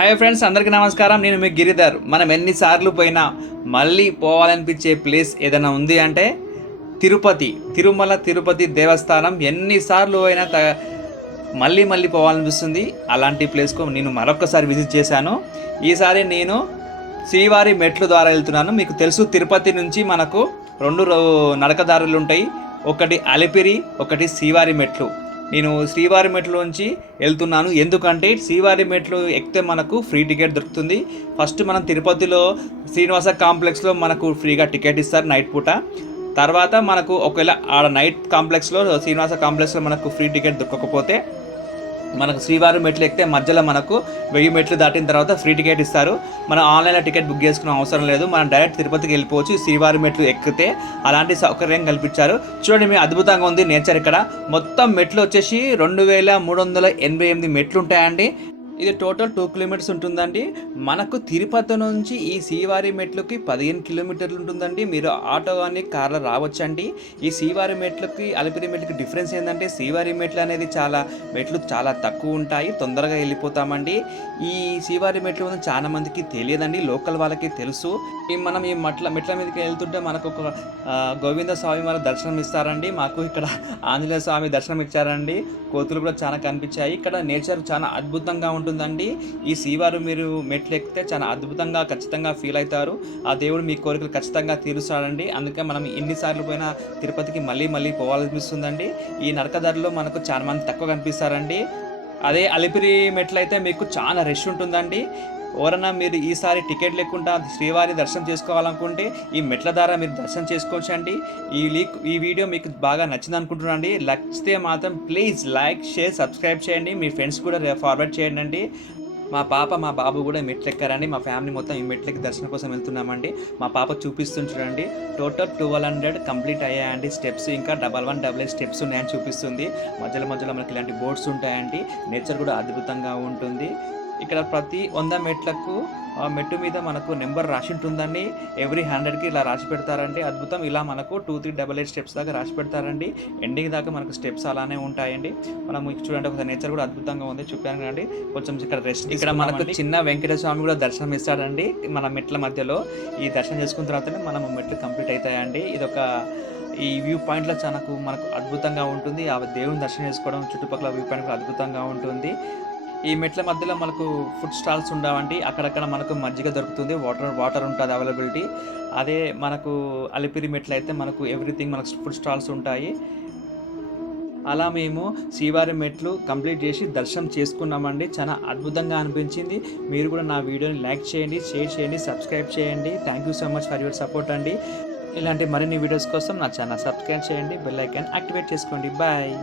Hi friends అందరికీ నమస్కారం. నేను మీ గిరిధర్. మనం ఎన్నిసార్లు పోయినా మళ్ళీ పోవాలనిపించే ప్లేస్ ఏదైనా ఉంది అంటే తిరుపతి తిరుమల తిరుపతి దేవస్థానం ఎన్నిసార్లు అయినా త మళ్ళీ మళ్ళీ పోవాలనిపిస్తుంది. అలాంటి ప్లేస్కు నేను మరొకసారి విజిట్ చేశాను. ఈసారి నేను శ్రీవారి మెట్లు ద్వారా వెళ్తున్నాను. మీకు తెలుసు తిరుపతి నుంచి మనకు రెండు రో- నడకదారులు ఉంటాయి. ఒకటి అలిపిరి ఒకటి శ్రీవారి మెట్లు. నేను శ్రీవారి మెట్లోంచి వెళ్తున్నాను. ఎందుకంటే శ్రీవారి మెట్లు ఎక్కితే మనకు ఫ్రీ టికెట్ దొరుకుతుంది. ఫస్ట్ మనం తిరుపతిలో శ్రీనివాస కాంప్లెక్స్లో మనకు ఫ్రీగా టికెట్ ఇస్తారు నైట్ పూట. తర్వాత మనకు ఒకవేళ ఆడ నైట్ కాంప్లెక్స్లో శ్రీనివాస కాంప్లెక్స్లో మనకు ఫ్రీ టికెట్ దొరకకపోతే మనకు శ్రీవారి మెట్లు ఎక్కితే మధ్యలో మనకు వెయ్యి మెట్లు దాటిన తర్వాత ఫ్రీ టికెట్ ఇస్తారు. మనం ఆన్లైన్లో టికెట్ బుక్ చేసుకునే అవసరం లేదు. మనం డైరెక్ట్ తిరుపతికి వెళ్ళిపోవచ్చు. శ్రీవారి మెట్లు ఎక్కితే అలాంటి సౌకర్యం కల్పించారు. చూడండి మీ అద్భుతంగా ఉంది నేచర్ ఇక్కడ. మొత్తం మెట్లు వచ్చేసి రెండు వేల మూడు వందల ఎనభై ఎనిమిది మెట్లు ఉంటాయండి. ఇది టోటల్ టూ కిలోమీటర్స్ ఉంటుందండి. మనకు తిరుపతి నుంచి ఈ శ్రీవారి మెట్లకి పదిహేను కిలోమీటర్లు ఉంటుందండి. మీరు ఆటో కానీ కార్లో రావచ్చండి. ఈ శ్రీవారి మెట్లకి అలిపిరి మెట్లకి డిఫరెన్స్ ఏంటంటే శ్రీవారి మెట్లు అనేది చాలా మెట్లు చాలా తక్కువ ఉంటాయి. తొందరగా వెళ్ళిపోతామండి. ఈ శ్రీవారి మెట్లు చాలా మందికి తెలియదండి. లోకల్ వాళ్ళకి తెలుసు. మనం ఈ మెట్ల మెట్ల మీదకి వెళ్తుంటే మనకు ఒక గోవింద స్వామి వారి దర్శనం ఇస్తారండి. మాకు ఇక్కడ ఆంజనేయ స్వామి దర్శనం ఇచ్చారండి. కోతులు కూడా చాలా కనిపించాయి. ఇక్కడ నేచర్ చాలా అద్భుతంగా ఉంటుంది. ఉంటుందండి. ఈ శ్రీవారు మీరు మెట్లు ఎక్కితే చాలా అద్భుతంగా ఖచ్చితంగా ఫీల్ అవుతారు. ఆ దేవుడు మీ కోరికలు ఖచ్చితంగా తీరుస్తాడండి. అందుకే మనం ఎన్నిసార్లు పోయినా తిరుపతికి మళ్ళీ మళ్ళీ పోవాలనిపిస్తుందండి. ఈ నడకదారిలో మనకు చాలా మంది తక్కువ కనిపిస్తారండి. అదే అలిపిరి మెట్లు అయితే మీకు చాలా రష్ ఉంటుందండి. ఎవరన్నా మీరు ఈసారి టికెట్ లేకుండా శ్రీవారి దర్శనం చేసుకోవాలనుకుంటే ఈ మెట్ల ద్వారా మీరు దర్శనం చేసుకోవచ్చండి. ఈ లీక్ ఈ వీడియో మీకు బాగా నచ్చింది అనుకుంటున్నాండి నచ్చితే మాత్రం ప్లీజ్ లైక్ షేర్ సబ్స్క్రైబ్ చేయండి. మీ ఫ్రెండ్స్ కూడా ఫార్వర్డ్ చేయండి అండి మా పాప మా బాబు కూడా మెట్లెక్కారండి మా ఫ్యామిలీ మొత్తం ఈ మెట్లకి దర్శనం కోసం వెళ్తున్నామండి. మా పాప చూపిస్తుంది చూడండి. టోటల్ ట్వెల్వ్ హండ్రెడ్ కంప్లీట్ అయ్యాయండి స్టెప్స్. ఇంకా double one double eight steps ఉన్నాయని చూపిస్తుంది. మధ్యలో మధ్యలో మనకి ఇలాంటి బోర్డ్స్ ఉంటాయండి. నేచర్ కూడా అద్భుతంగా ఉంటుంది. ఇక్కడ ప్రతి వంద మెట్లకు ఆ మెట్టు మీద మనకు నెంబర్ రాసి ఉంటుందండి ఎవ్రీ హండ్రెడ్కి ఇలా రాసి పెడతారండి. అద్భుతం. ఇలా మనకు two three double eight steps దాకా రాసి పెడతారండి. ఎండింగ్ దాకా మనకు స్టెప్స్ అలానే ఉంటాయండి. మనం చూడండి ఒక నేచర్ కూడా అద్భుతంగా ఉంది. చూపాను కదండి. కొంచెం ఇక్కడ రెస్ట్ ఇక్కడ మనకు చిన్న వెంకటేశ్వర స్వామి కూడా దర్శనం ఇస్తాడండి. మన మెట్ల మధ్యలో. ఈ దర్శనం చేసుకున్న తర్వాతనే మనం మెట్లు కంప్లీట్ అవుతాయండి. ఇది ఒక ఈ వ్యూ పాయింట్లో చాలా మనకు అద్భుతంగా ఉంటుంది. ఆ దేవుని దర్శనం చేసుకోవడం చుట్టుపక్కల వ్యూ పాయింట్ అద్భుతంగా ఉంటుంది. ఈ మెట్ల మధ్యలో మనకు ఫుడ్ స్టాల్స్ ఉండవండి. అక్కడక్కడ మనకు మజ్జిగ దొరుకుతుంది. వాటర్ వాటర్ ఉంటుంది అవైలబిలిటీ అదే మనకు అలిపిరి మెట్లు అయితే మనకు ఎవ్రీథింగ్ మనకు ఫుడ్ స్టాల్స్ ఉంటాయి. అలా మేము శ్రీవారి మెట్లు కంప్లీట్ చేసి దర్శనం చేసుకున్నామండి. చాలా అద్భుతంగా అనిపించింది. మీరు కూడా నా వీడియోని లైక్ చేయండి షేర్ చేయండి సబ్స్క్రైబ్ చేయండి. Thank you so much for your support అండి. ఇలాంటి మరిన్ని వీడియోస్ కోసం నా ఛానల్ సబ్స్క్రైబ్ చేయండి బెల్ ఐకాన్ యాక్టివేట్ చేసుకోండి. బాయ్